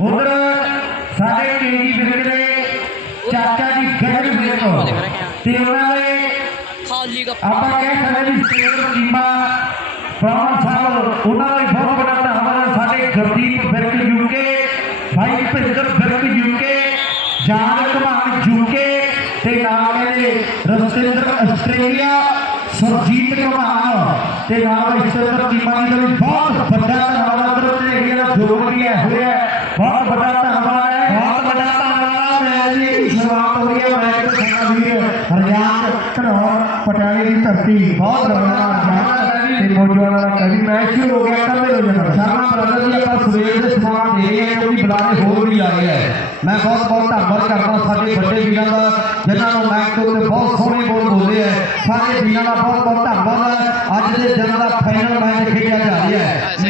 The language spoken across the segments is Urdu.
چاچا جی گہری گردی جان کبھان یو کے بہتر دروک ہے بہت بہت دھنیہ آج کے دن کا فائنل میچ کھیلا جا رہا ہے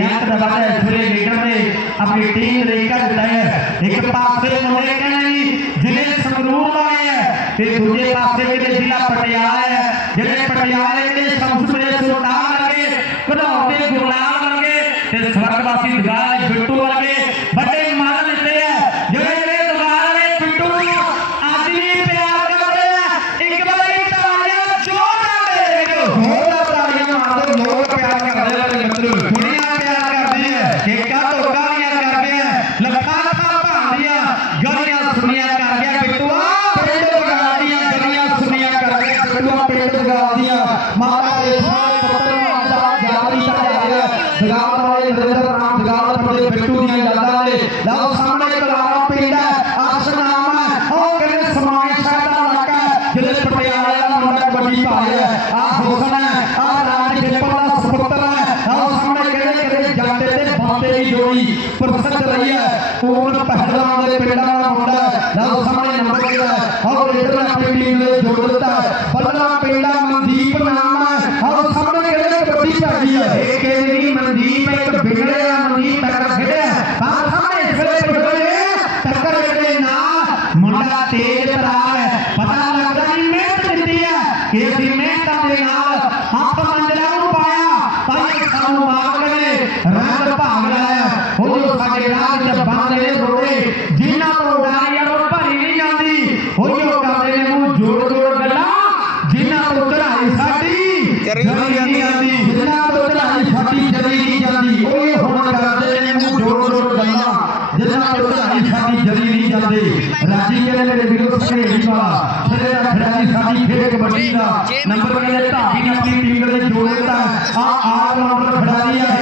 اپنی جسے سگر ہے پٹیالہ ہے la no, no. ಅಷ್ಟೇ ਜਿਹੜੇ ਨੇ ਵੀਰੋ ਸਾਰੇ ਜਿੱਤਾ ਜਿਹੜੇ ਦਾ ਖੜਾਈ ਸਾਡੀ ਖੇਡ ਕਬੱਡੀ ਦਾ ਨੰਬਰ ਬਣਿਆ ਤਾਂ ਵੀ ਆਪਣੀ ਟੀਮ ਦੇ ਜੋੜੇ ਤਾਂ ਆ ਆਪ ਨੰਬਰ ਖੜਾਈ ਆ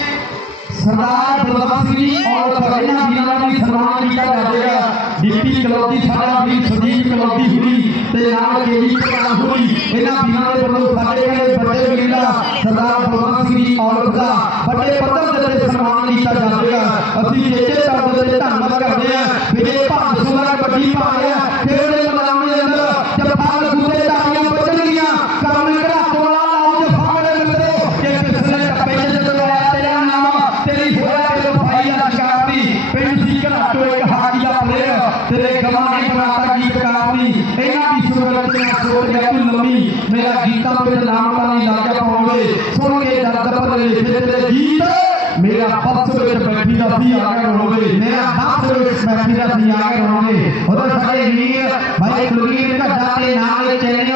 سردار پرواسی اور پرینہ بینا بھی سرمان کیا جاتے گا ڈیپی کلوٹی سارا بھی سجیب کلوٹی ہوئی تیار کے لیے پرانا ہوئی اینا بینا نے پرلو سارے گئے بڑے بینا سردار پرواسی اور پرزا بڑے پتر جاتے سرمان کیا جاتے گا اسی چیچے سردار پرزا جاتا ہمارا کرنے ہیں میرے پاس سنگرہ بڑی پا آیا ہے کہ میرے تیرے کمانے بناتا گیت کامی اینا بھی سورت میں سورت گیا تو لمی میرا گیتا پر نامتا نہیں لگا پاؤنے سن کے درد پر لے پھر تیرے گیت میرا پس پر بیٹھی دا بھی آگا رہوگے میرا ہاتھ پر بیٹھی دا بھی آگا رہوگے ادھر سکے گیر بھائی ایک لگی کا جاتے نامے چینے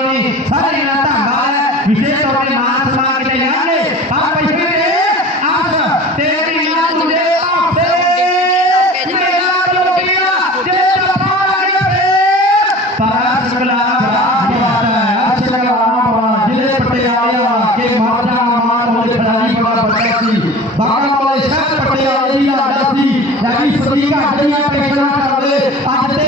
பங்களாதேஷ் பட்டையாளர் அதே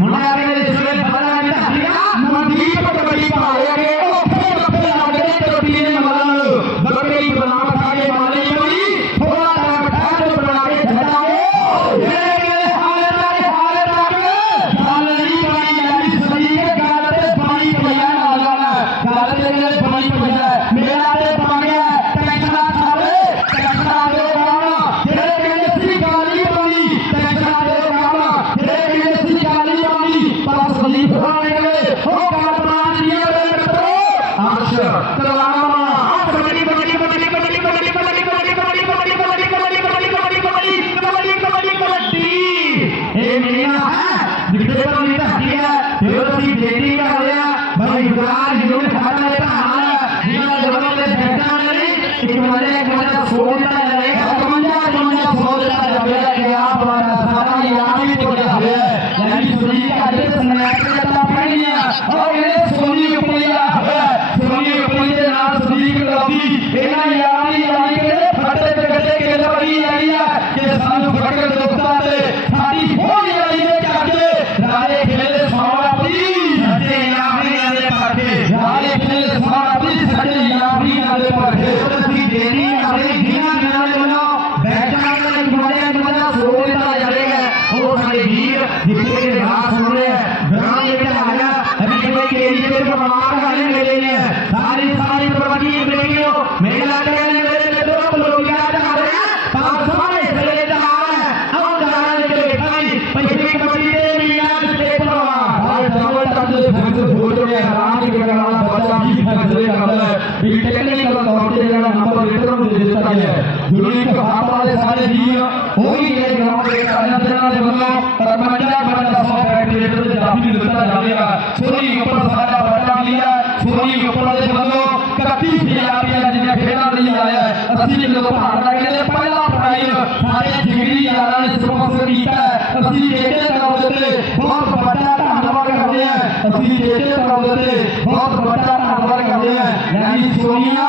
Mola. Bueno. ਆਲੇ ਸਾਡੇ ਵੀਰ ਹੋਗੀ ਜਿਹੜਾ ਗ੍ਰਾਮ ਦੇ ਆਜਾ ਤੇ ਨਾਲ ਬੰਦਾ 52 ਬੰਦਾ 100 ਨੂੰ ਦਿੱਤਾ ਜਾਵੇਗਾ ਸੋਨੀ ਉੱਪਰ ਸਾਡਾ ਬੱਟਾ ਕਿਹ ਸੋਨੀ ਉੱਪਰ ਦੇ ਬੰਦੋ 31000 ਰੁਪਏ ਜਿੰਨਾਂ ਫੇਰਾਂ ਲਈ ਆਇਆ ਅਸੀਂ ਕਿਦੋਂ ਭਾਰ ਦਾ ਇਹਦੇ ਪਹਿਲਾ ਭਰਾਇ ਸਾਡੇ ਜਗਦੀ ਵਾਲਾ ਨੇ ਸਪੋਰਟ ਕੀਤਾ ਅਸੀਂ ਤੇਕੇ ਤੋਂ ਬਹੁਤ ਵੱਡਾ ਧੰਨਵਾਦ ਕਰਦੇ ਹਾਂ ਅਸੀਂ ਤੇਕੇ ਤੋਂ ਬਹੁਤ ਵੱਡਾ ਨਮਰ ਕਰਦੇ ਹਾਂ ਲੈ ਸੋਨੀਆ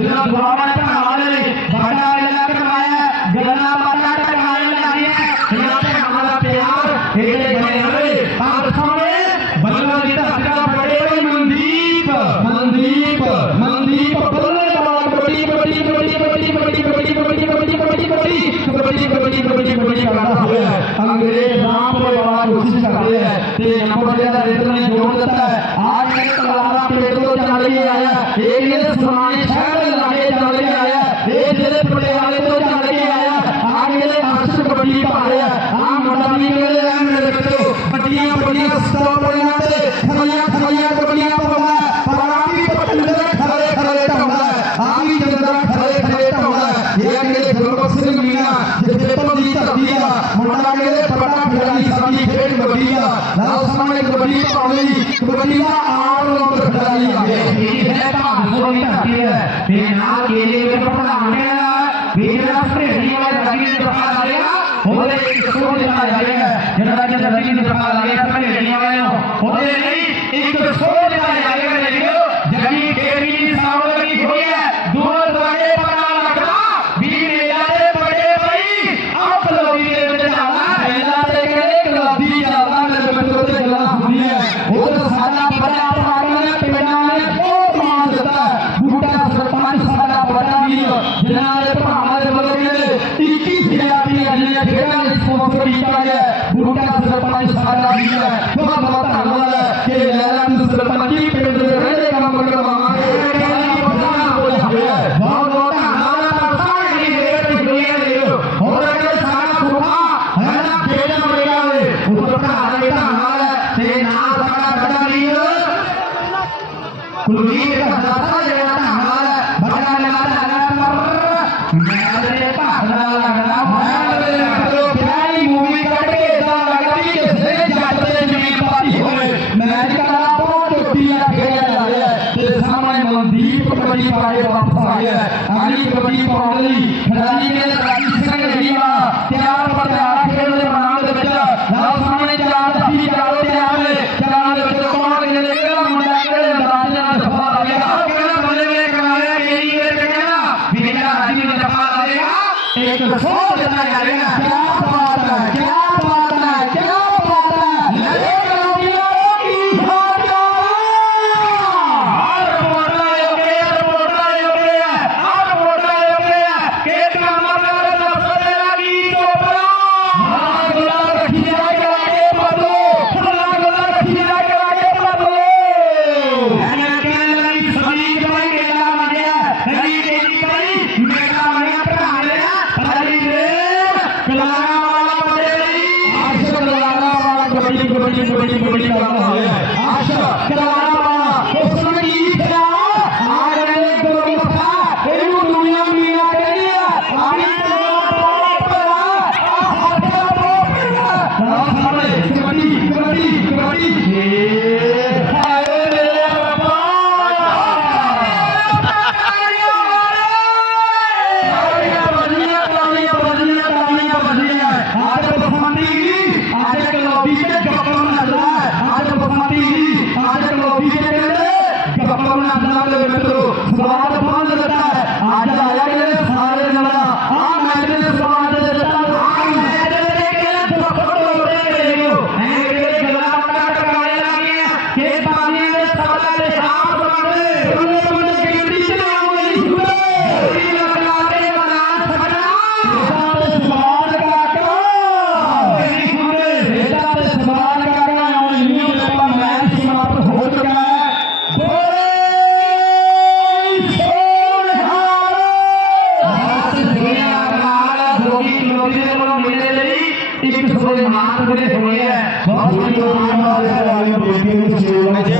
Yeah, yeah, yeah. آیا یہ پٹیال 我。<Okay. S 2> okay. Magdalena, de ಕೊಡಿ